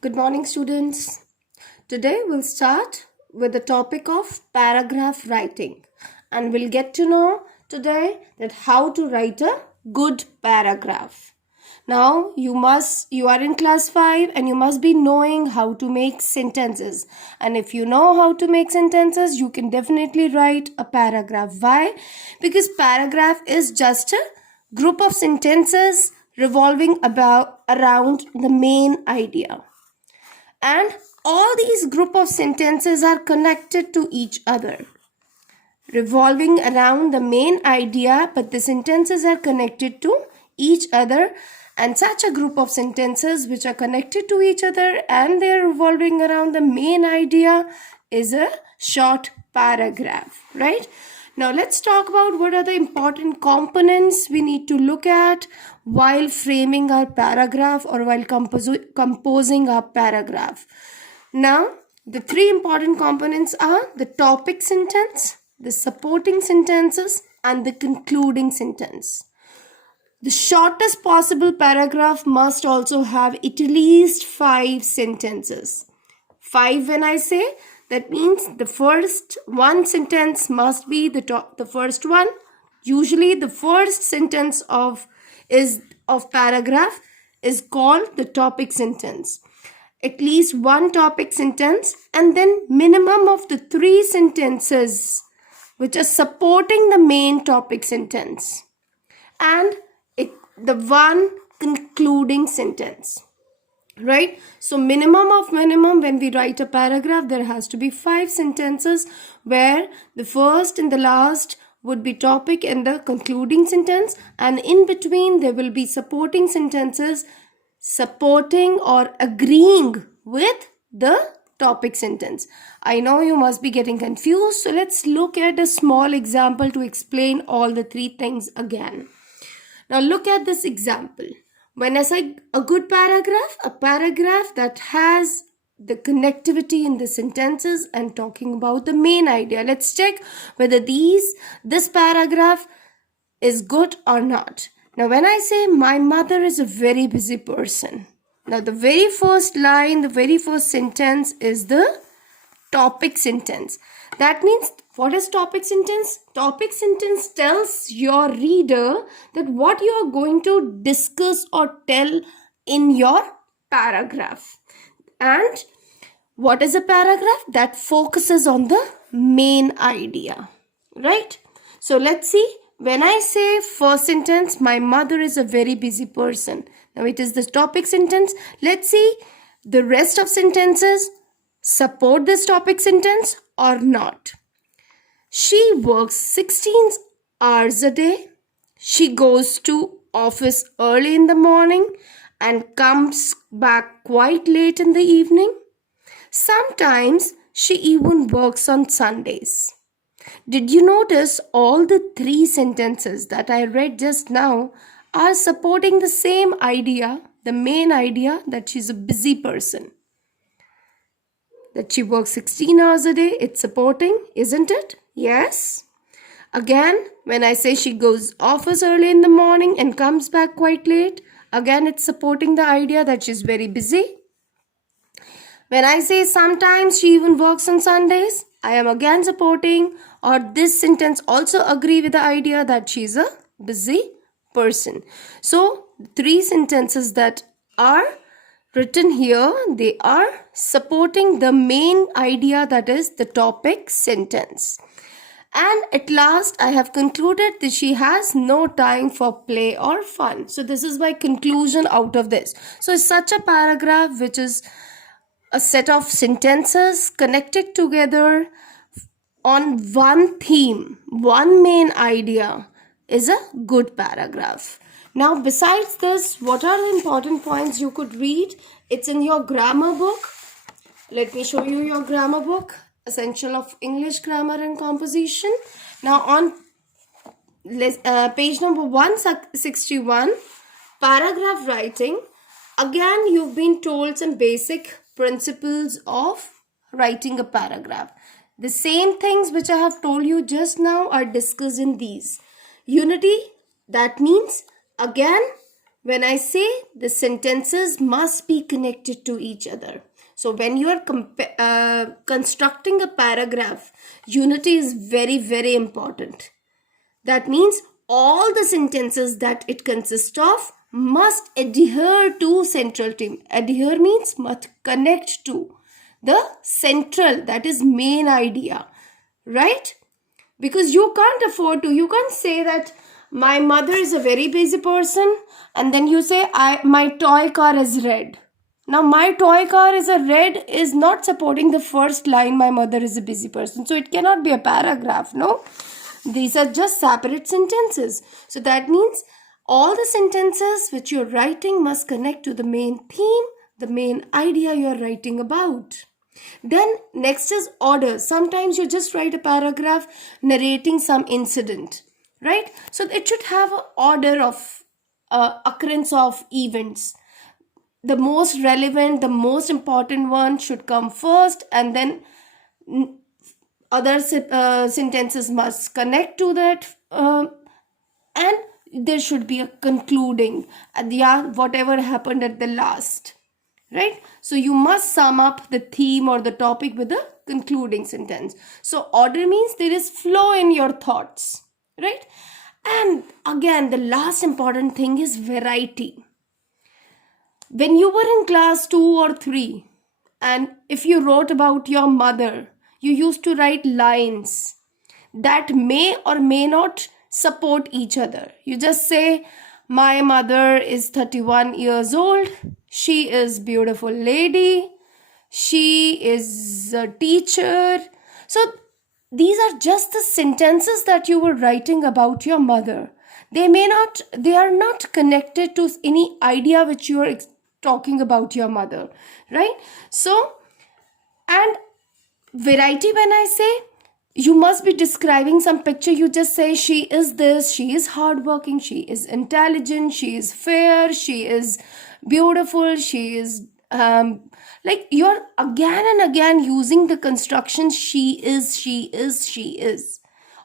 Good morning, students. Today we'll start with the topic of paragraph writing, and we'll get to know today that how to write a good paragraph. Now you are in class 5 and you must be knowing how to make sentences. And if you know how to make sentences, you can definitely write a paragraph. Why? Because paragraph is just a group of sentences revolving around the main idea, and all these group of sentences are connected to each other, revolving around the main idea, but the sentences are connected to each other. And such a group of sentences which are connected to each other and they are revolving around the main idea is a short paragraph, right? Now let's talk about what are the important components we need to look at while framing our paragraph or while composing our paragraph. Now, the three important components are the topic sentence, the supporting sentences, and the concluding sentence. The shortest possible paragraph must also have at least 5 sentences. 5 when I say, that means the first one sentence must be the first one. Usually the first sentence of paragraph is called the topic sentence. At least one topic sentence, and then minimum of the 3 sentences which are supporting the main topic sentence, and the one concluding sentence, right? So minimum of minimum, when we write a paragraph, there has to be 5 sentences where the first and the last would be topic and the concluding sentence, and in between there will be supporting sentences supporting or agreeing with the topic sentence. I know you must be getting confused, so let's look at a small example to explain all the 3 things again. Now look at this example. When I say a good paragraph, a paragraph that has the connectivity in the sentences and talking about the main idea. Let's check whether this paragraph is good or not. Now when I say my mother is a very busy person, now the very first line, the very first sentence is the topic sentence. That means, what is topic sentence? Topic sentence tells your reader that what you are going to discuss or tell in your paragraph. And what is a paragraph? That focuses on the main idea, right? So let's see. When I say first sentence, my mother is a very busy person. Now it is the topic sentence. Let's see the rest of sentences support this topic sentence or not. She works 16 hours a day. She goes to office early in the morning and comes back quite late in the evening. Sometimes she even works on Sundays. Did you notice all the 3 sentences that I read just now are supporting the same idea, the main idea that she's a busy person? That she works 16 hours a day, it's supporting, isn't it? Yes. Again, when I say she goes office early in the morning and comes back quite late, again it's supporting the idea that she's very busy. When I say sometimes she even works on Sundays, I am again supporting, or this sentence also agree with the idea that she's a busy person. So 3 sentences that are written here, they are supporting the main idea, that is the topic sentence. And at last, I have concluded that she has no time for play or fun. So this is my conclusion out of this. So it's such a paragraph which is a set of sentences connected together on one theme, one main idea, is a good paragraph. Now besides this, what are the important points you could read? It's in your grammar book. Let me show you your grammar book, Essential of English Grammar and Composition. Now on page number 161, paragraph writing. Again, you've been told some basic principles of writing a paragraph. The same things which I have told you just now are discussed in these. Unity, that means again When I say the sentences must be connected to each other. So when you are constructing a paragraph, unity is very, very important. That means all the sentences that it consists of must adhere to central theme. Adhere means must connect to the central, that is main idea, right? Because you can't say that my mother is a very busy person and then you say my toy car is red. Now my toy car is a red is not supporting the first line, my mother is a busy person, so it cannot be a paragraph. No, these are just separate sentences. So that means all the sentences which you're writing must connect to the main theme, the main idea you're writing about. Then next is order. Sometimes you just write a paragraph narrating some incident, right? So it should have an order of occurrence of events. The most relevant, the most important one should come first, and then other sentences must connect to that, and there should be a concluding at the whatever happened at the last, right? So you must sum up the theme or the topic with a concluding sentence. So order means there is flow in your thoughts, right? And again, the last important thing is variety. When you were in class 2 or 3, and if you wrote about your mother, you used to write lines that may or may not support each other. You just say, my mother is 31 years old. She is beautiful lady. She is a teacher. So these are just the sentences that you were writing about your mother. They are not connected to any idea which you are talking about your mother, right? So, and variety, when I say, you must be describing some picture. You just say she is this, she is hardworking, she is intelligent, she is fair, she is beautiful, she is like you're again and again using the construction she is, she is, she is.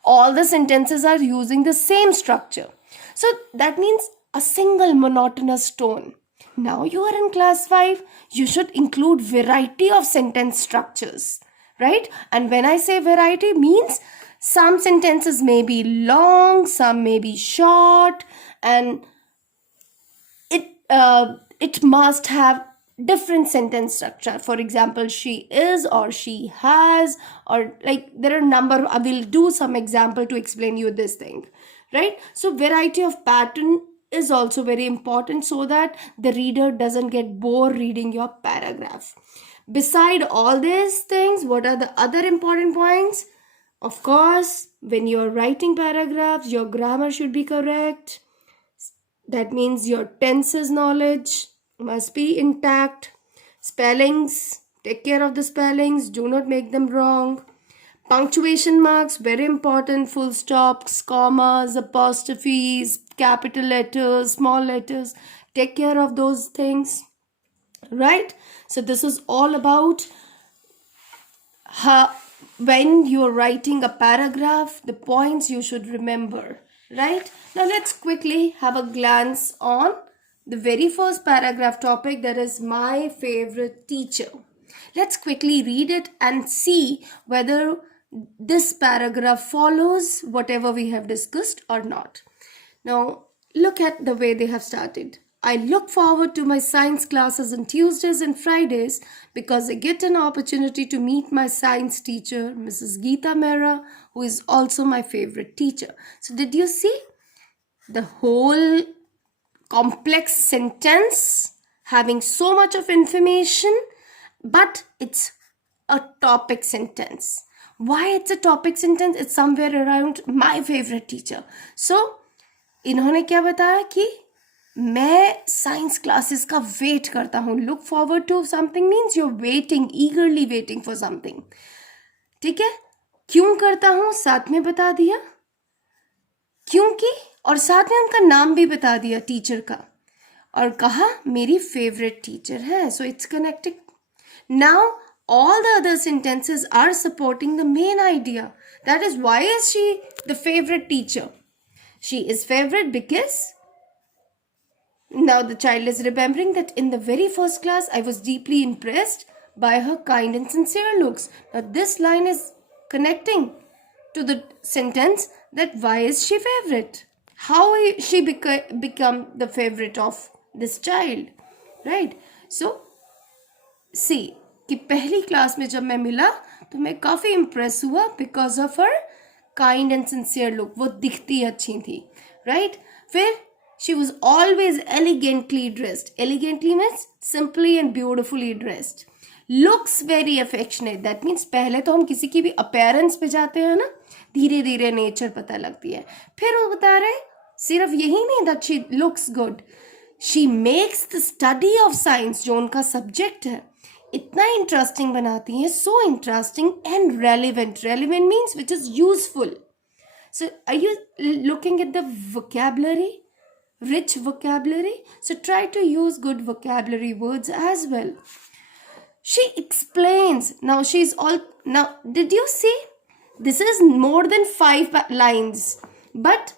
All the sentences are using the same structure. So that means a single monotonous tone. Now you are in class 5, you should include variety of sentence structures, right? And when I say variety, means some sentences may be long, some may be short, and it must have different sentence structure. For example, she is or she has, or like there are number. I will do some example to explain you this thing, right? So variety of pattern is also very important so that the reader doesn't get bored reading your paragraph. Beside all these things, what are the other important points? Of course, when you're writing paragraphs, your grammar should be correct. That means your tenses knowledge must be intact. Spellings, take care of the spellings, do not make them wrong. Punctuation marks, very important. Full stops, commas, apostrophes, capital letters, small letters. Take care of those things, right? So this is all about how, when you're writing a paragraph, the points you should remember, right? Now let's quickly have a glance on the very first paragraph topic, that is my favorite teacher. Let's quickly read it and see whether this paragraph follows whatever we have discussed or not. Now, look at the way they have started. I look forward to my science classes on Tuesdays and Fridays because I get an opportunity to meet my science teacher, Mrs. Geeta Mehra, who is also my favorite teacher. So did you see the whole complex sentence having so much of information, but it's a topic sentence. Why it's a topic sentence? It's somewhere around my favorite teacher. So इन्होंने क्या बताया कि मैं science classes का wait करता हूँ. Look forward to something means you waiting, eagerly waiting for something. ठीक है, क्यों करता हूँ साथ में बता दिया, क्योंकि, और साथ में उनका नाम भी बता दिया टीचर का, और कहा मेरी फेवरेट टीचर है. So it's connected. Now all the other sentences are supporting the main idea. That is, why is she the favorite teacher? She is favorite because Now the child is remembering that in the very first class I was deeply impressed by her kind and sincere looks. Now this line is connecting to the sentence that why is she favorite? How she become the favorite of this child, right? So see कि पहली class में जब मैं मिला तो मैं काफ़ी impress हुआ because of her kind and sincere look. वो दिखती अच्छी थी, राइट? फिर she was always elegantly dressed. Elegantly means simply and beautifully dressed. Looks very affectionate. That means पहले तो हम किसी की भी अपेयरेंस पे जाते हैं ना, धीरे धीरे नेचर पता लगती है. फिर वो बता रहे सिर्फ यही नहीं that she looks good, she makes the study of science, जो उनका सब्जेक्ट है, इतना इंटरेस्टिंग बनाती हैं. So interesting and relevant. Relevant means which is useful. So are you looking at the vocabulary, rich vocabulary? So try to use good vocabulary words as well. She explains. Now she's all. Now did you see? This is more than 5 lines, but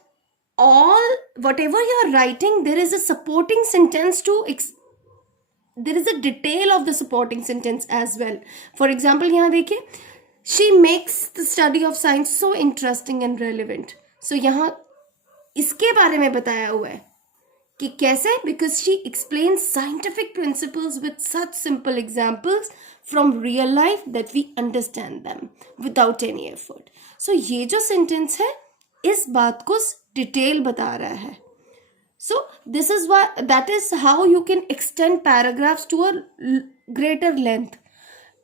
all whatever you are writing, there is a supporting sentence to there is a detail of the supporting sentence as well. For example, यहाँ देखिए, she makes the study of science so interesting and relevant. So यहाँ इसके बारे में बताया हुआ है कि कैसे, because she explains scientific principles with such simple examples from real life that we understand them without any effort. So ये जो sentence है इस बात को डिटेल बता रहा है. So this is why, that is how you can extend paragraphs to a greater length.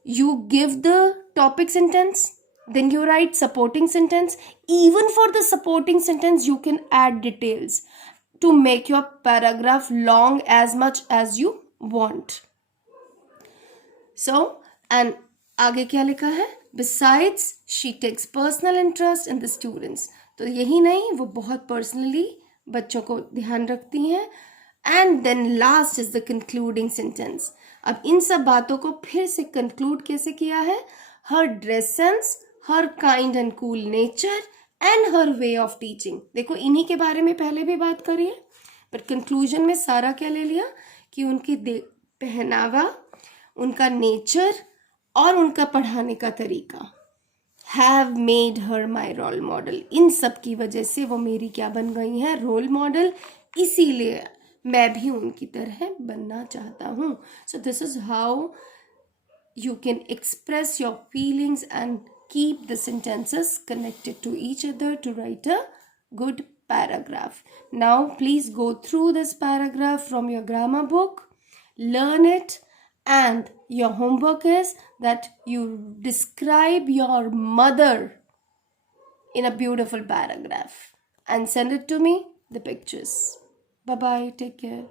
You give the topic sentence, then you write supporting sentence. Even for the supporting sentence you can add details to make your paragraph long as much as you want. So, and आगे क्या लिखा है? Besides, she takes personal interest in the students. तो यही नहीं, वो बहुत personally बच्चों को ध्यान रखती हैं. And then last is the concluding sentence. अब इन सब बातों को फिर से कंक्लूड कैसे किया है? Her dress sense, her kind and cool nature and her way of teaching. देखो इन्हीं के बारे में पहले भी बात करी है, बट कंक्लूजन में सारा क्या ले लिया कि उनकी पहनावा, उनका नेचर और उनका पढ़ाने का तरीका have made her my role model. इन सब की वजह से वो मेरी क्या बन गई है? Role model. इसीलिए मैं भी उनकी तरह बनना चाहता हूँ. So this is how you can express your feelings and keep the sentences connected to each other to write a good paragraph. Now please go through this paragraph from your grammar book, learn it, and your homework is that you describe your mother in a beautiful paragraph and send it to me, the pictures. Bye bye, take care.